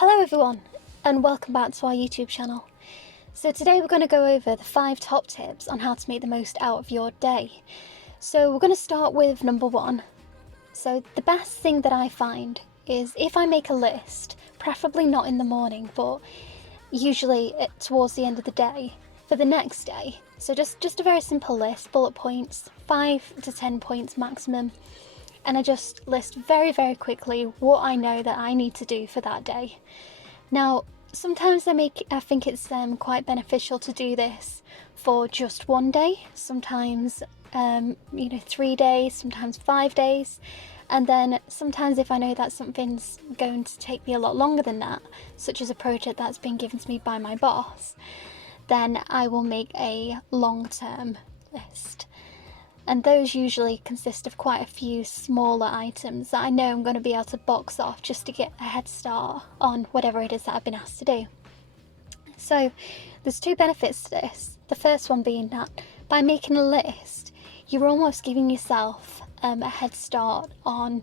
Hello everyone, and welcome back to our YouTube channel. So today we're going to go over the 5 top tips on how to make the most out of your day. So we're going to start with number 1. So the best thing that I find is if I make a list, preferably not in the morning, but usually towards the end of the day, for the next day. So just a very simple list, bullet points, 5 to 10 points maximum. And I just list very quickly what I know that I need to do for that day. Now, sometimes I think it's quite beneficial to do this for just one day, sometimes 3 days, sometimes 5 days, and then sometimes if I know that something's going to take me a lot longer than that, such as a project that's been given to me by my boss, then I will make a long-term list. And those usually consist of quite a few smaller items that I know I'm going to be able to box off just to get a head start on whatever it is that I've been asked to do. So there's 2 benefits to this. The first one being that by making a list, you're almost giving yourself a head start on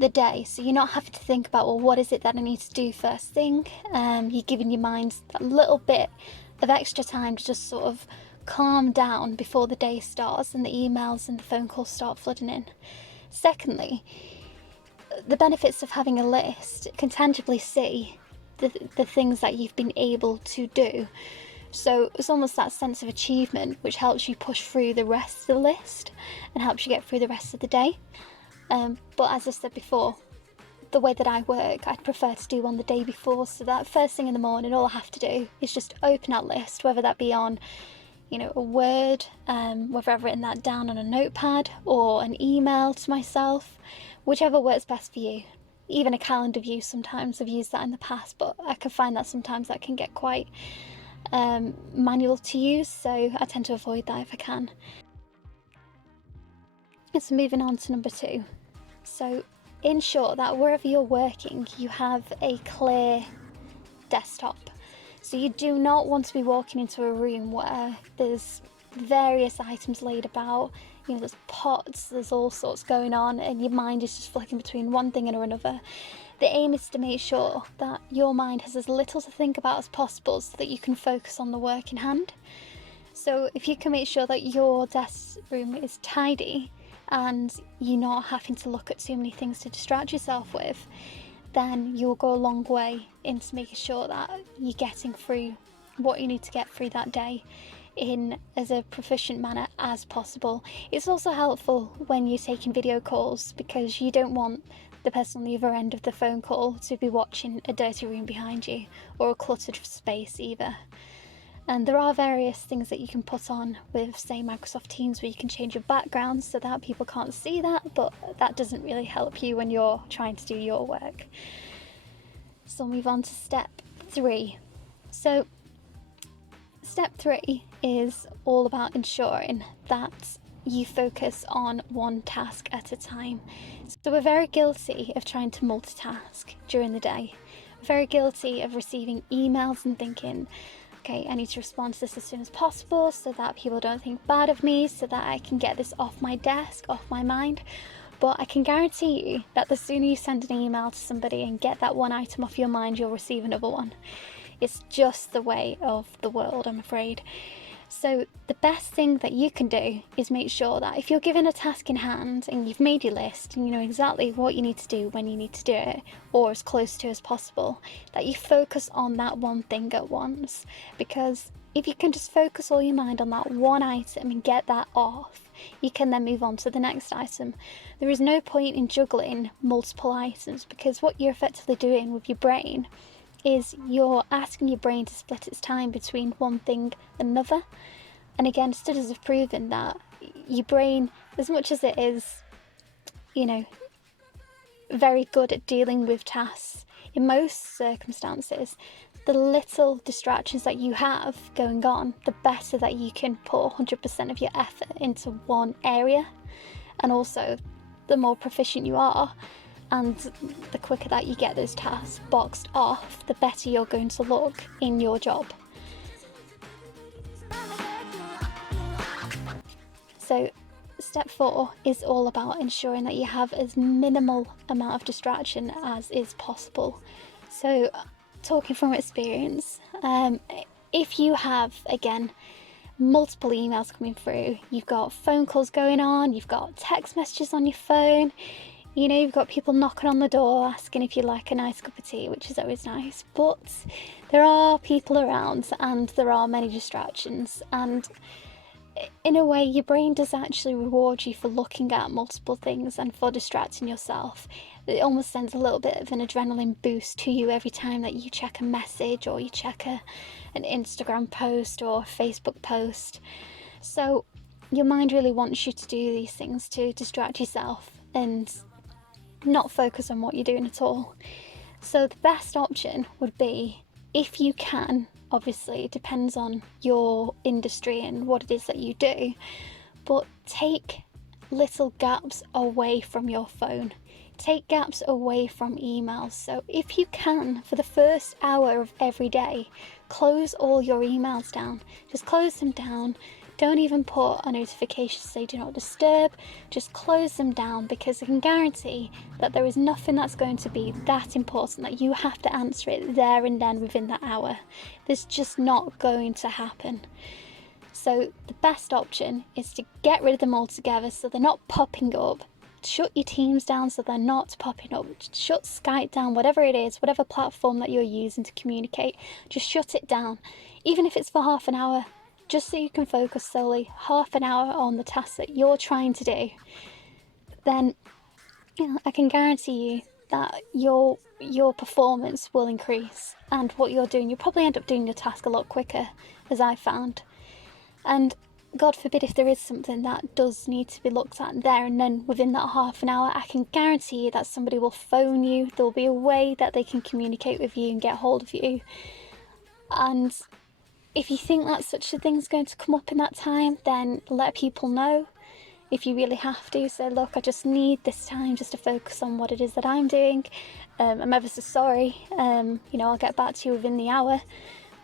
the day. So you're not having to think about, well, what is it that I need to do first thing? You're giving your mind a little bit of extra time to just sort of calm down before the day starts and the emails and the phone calls start flooding in. Secondly, the benefits of having a list can tangibly see the things that you've been able to do. So it's almost that sense of achievement which helps you push through the rest of the list and helps you get through the rest of the day. But as I said before, the way that I work, I'd prefer to do on the day before, so that first thing in the morning, all I have to do is just open that list, whether that be on a Word, whether I've written that down on a notepad or an email to myself, whichever works best for you. Even a calendar view, sometimes I've used that in the past, but I can find that sometimes that can get quite manual to use, so I tend to avoid that if I can. So moving on to number 2. So ensure that wherever you're working, you have a clear desktop. So you do not want to be walking into a room where there's various items laid about, there's pots, there's all sorts going on, and your mind is just flicking between one thing and another. The aim is to make sure that your mind has as little to think about as possible so that you can focus on the work in hand. So if you can make sure that your desk room is tidy and you're not having to look at too many things to distract yourself with, then you'll go a long way into making sure that you're getting through what you need to get through that day in as a proficient manner as possible. It's also helpful when you're taking video calls because you don't want the person on the other end of the phone call to be watching a dirty room behind you or a cluttered space either. And there are various things that you can put on with, say, Microsoft Teams, where you can change your background so that people can't see that, but that doesn't really help you when you're trying to do your work. So we'll move on to step 3. So step 3 is all about ensuring that you focus on one task at a time. So we're very guilty of trying to multitask during the day. We're very guilty of receiving emails and thinking, okay, I need to respond to this as soon as possible so that people don't think bad of me, so that I can get this off my desk, off my mind. But I can guarantee you that the sooner you send an email to somebody and get that one item off your mind, you'll receive another one. It's just the way of the world, I'm afraid. So the best thing that you can do is make sure that if you're given a task in hand and you've made your list and you know exactly what you need to do when you need to do it, or as close to as possible, that you focus on that one thing at once. Because if you can just focus all your mind on that one item and get that off, you can then move on to the next item. There is no point in juggling multiple items, because what you're effectively doing with your brain is you're asking your brain to split its time between one thing and another. And again, studies have proven that your brain, as much as it is, very good at dealing with tasks, in most circumstances, the little distractions that you have going on, the better that you can put 100% of your effort into one area. And also, the more proficient you are, and the quicker that you get those tasks boxed off, the better you're going to look in your job. So step 4 is all about ensuring that you have as minimal amount of distraction as is possible. So talking from experience, if you have, again, multiple emails coming through, you've got phone calls going on, you've got text messages on your phone, you know, you've got people knocking on the door asking if you like a nice cup of tea, which is always nice, but there are people around and there are many distractions, and in a way your brain does actually reward you for looking at multiple things and for distracting yourself. It almost sends a little bit of an adrenaline boost to you every time that you check a message or you check an Instagram post or a Facebook post. So your mind really wants you to do these things to distract yourself and not focus on what you're doing at all. So the best option would be, if you can, obviously it depends on your industry and what it is that you do, but take little gaps away from your phone. Take gaps away from emails. So if you can, for the first hour of every day, close all your emails down. Just close them down. Don't even put a notification to say do not disturb. Just close them down, because I can guarantee that there is nothing that's going to be that important that you have to answer it there and then within that hour. There's just not going to happen. So the best option is to get rid of them altogether so they're not popping up. Shut your Teams down so they're not popping up. Shut Skype down, whatever it is, whatever platform that you're using to communicate, just shut it down. Even if it's for half an hour, just so you can focus solely half an hour on the task that you're trying to do, then I can guarantee you that your performance will increase, and what you're doing, you'll probably end up doing your task a lot quicker, as I found. And God forbid if there is something that does need to be looked at there and then within that half an hour, I can guarantee you that somebody will phone you. There'll be a way that they can communicate with you and get hold of you. And if you think that such a thing's going to come up in that time, then let people know. If you really have to, say, look, I just need this time just to focus on what it is that I'm doing. I'm ever so sorry. I'll get back to you within the hour,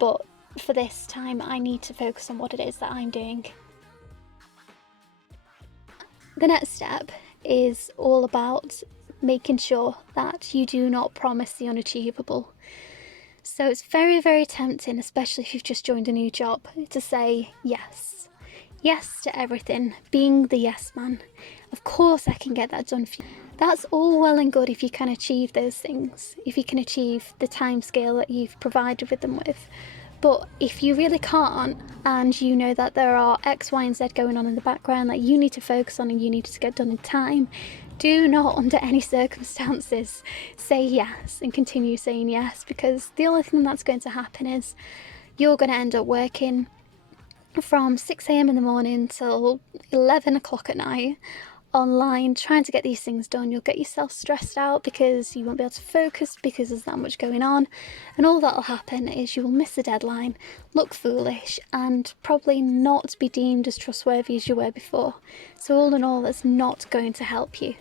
but for this time I need to focus on what it is that I'm doing. The next step is all about making sure that you do not promise the unachievable. So it's very, very tempting, especially if you've just joined a new job, to say yes. Yes to everything, being the yes man. Of course I can get that done for you. That's all well and good if you can achieve those things, if you can achieve the time scale that you've provided with them with. But if you really can't, and you know that there are X, Y and Z going on in the background that you need to focus on and you need to get done in time, do not under any circumstances say yes and continue saying yes, because the only thing that's going to happen is you're going to end up working from 6 a.m. in the morning till 11 o'clock at night online trying to get these things done. You'll get yourself stressed out because you won't be able to focus because there's that much going on, and all that'll happen is you will miss the deadline, look foolish, and probably not be deemed as trustworthy as you were before. So all in all, that's not going to help you.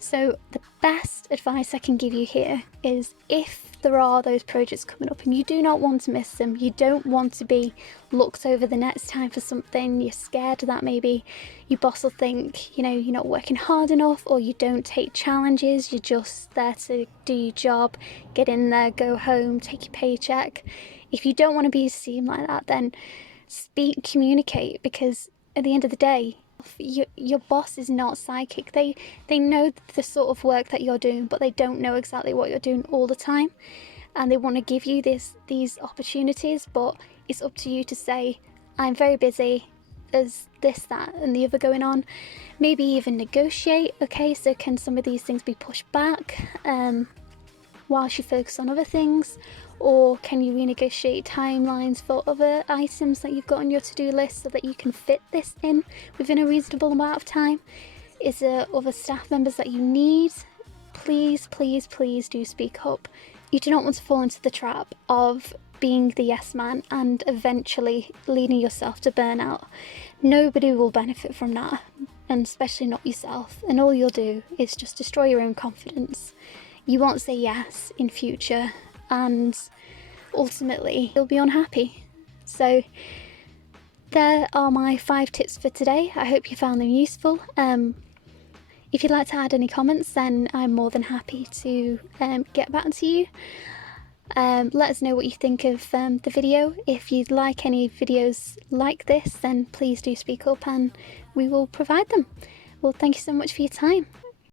So the best advice I can give you here is, if there are those projects coming up and you do not want to miss them, you don't want to be looked over the next time for something, you're scared that maybe your boss will think, you're not working hard enough, or you don't take challenges, you're just there to do your job, get in there, go home, take your paycheck. If you don't want to be seen like that, then speak, communicate, because at the end of the day, your boss is not psychic. They know the sort of work that you're doing, but they don't know exactly what you're doing all the time, and they want to give you these opportunities, but it's up to you to say, I'm very busy, there's this, that and the other going on. Maybe even negotiate, okay, so can some of these things be pushed back whilst you focus on other things, or can you renegotiate timelines for other items that you've got on your to-do list so that you can fit this in within a reasonable amount of time? Is there other staff members that you need? Please, please, please do speak up. You do not want to fall into the trap of being the yes man and eventually leading yourself to burnout. Nobody will benefit from that, and especially not yourself, and all you'll do is just destroy your own confidence. You won't say yes in future, and ultimately you'll be unhappy. So there are my 5 tips for today. I hope you found them useful. If you'd like to add any comments, then I'm more than happy to get back to you. Let us know what you think of the video. If you'd like any videos like this, then please do speak up and we will provide them. Well, thank you so much for your time.